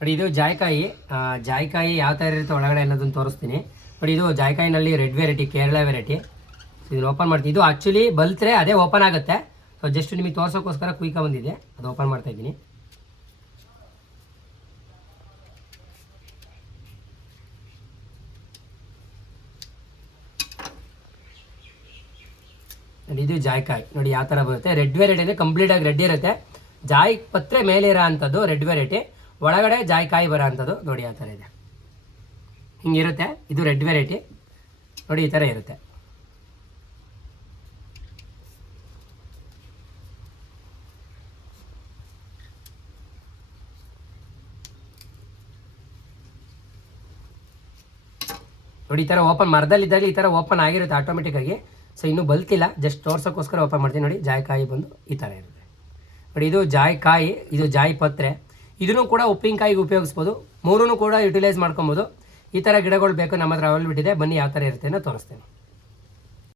ನೋಡಿ ಇದು ಜಾಯ್ಕಾಯಿ. ಜಾಯ್ಕಾಯಿ ಯಾವ ಥರ ಇರುತ್ತೆ ಒಳಗಡೆ ಅನ್ನೋದನ್ನು ತೋರಿಸ್ತೀನಿ. ನೋಡಿ ಇದು ಜಾಯ್ಕಾಯಿನಲ್ಲಿ ರೆಡ್ ವೆರೈಟಿ, ಕೇರಳ ವೆರೈಟಿ. ಇದನ್ನು ಓಪನ್ ಮಾಡ್ತೀನಿ. ಇದು ಆ್ಯಕ್ಚುಲಿ ಬಲ್ತ್ರೆ ಅದೇ ಓಪನ್ ಆಗುತ್ತೆ. ಸೊ ಜಸ್ಟ್ ನಿಮಗೆ ತೋರ್ಸೋಕ್ಕೋಸ್ಕರ ಕ್ವಿಕ್ಕ ಬಂದಿದೆ, ಅದು ಓಪನ್ ಮಾಡ್ತಾ ಇದ್ದೀನಿ. ನೋಡಿ ಇದು ಜಾಯ್ಕಾಯಿ. ನೋಡಿ ಯಾವ ಥರ ಬರುತ್ತೆ. ರೆಡ್ ವೆರೈಟಿ ಅಂದರೆ ಕಂಪ್ಲೀಟಾಗಿ ರೆಡ್ ಇರುತ್ತೆ. ಜಾಯ್ ಪತ್ರೆ ಮೇಲೆ ಇರೋ ಅಂಥದ್ದು ರೆಡ್ ವೆರೈಟಿ, ಒಳಗಡೆ ಜಾಯ್ಕಾಯಿ ಬರೋ ಅಂಥದ್ದು ನೋಡಿ ಯಾವ ಥರ ಇದೆ. ಹಿಂಗಿರುತ್ತೆ. ಇದು ರೆಡ್ ವೆರೈಟಿ ನೋಡಿ, ಈ ಥರ ಇರುತ್ತೆ. ನೋಡಿ ಈ ಥರ ಓಪನ್ ಮರದಲ್ಲಿದ್ದಾಗ ಈ ಥರ ಓಪನ್ ಆಗಿರುತ್ತೆ ಆಟೋಮೆಟಿಕ್ಕಾಗಿ. ಸೊ ಇನ್ನೂ ಬಲ್ತಿಲ್ಲ, ಜಸ್ಟ್ ತೋರ್ಸೋಕ್ಕೋಸ್ಕರ ಓಪನ್ ಮಾಡ್ತೀನಿ. ನೋಡಿ ಜಾಯ್ಕಾಯಿ ಬಂದು ಈ ಥರ ಇರುತ್ತೆ. ನೋಡಿ ಇದು ಜಾಯ್ಕಾಯಿ, ಇದು ಜಾಯ್ ಪತ್ರೆ. ಇದನ್ನು ಕೂಡ ಉಪ್ಪಿನಕಾಯಿಗೆ ಉಪಯೋಗಿಸ್ಬೋದು. ಮೂರೂ ಕೂಡ ಯುಟಿಲೈಸ್ ಮಾಡ್ಕೊಬೋದು. ಈ ಥರ ಗಿಡಗಳು ಬೇಕು ನಮ್ಮ ಹತ್ರ ಅವೈಲೇಬಿಲಿಟಿ ಇದೆ. ಬನ್ನಿ ಯಾವ ಥರ ಇರುತ್ತೆ ಅಂತ ತೋರಿಸ್ತೇನೆ.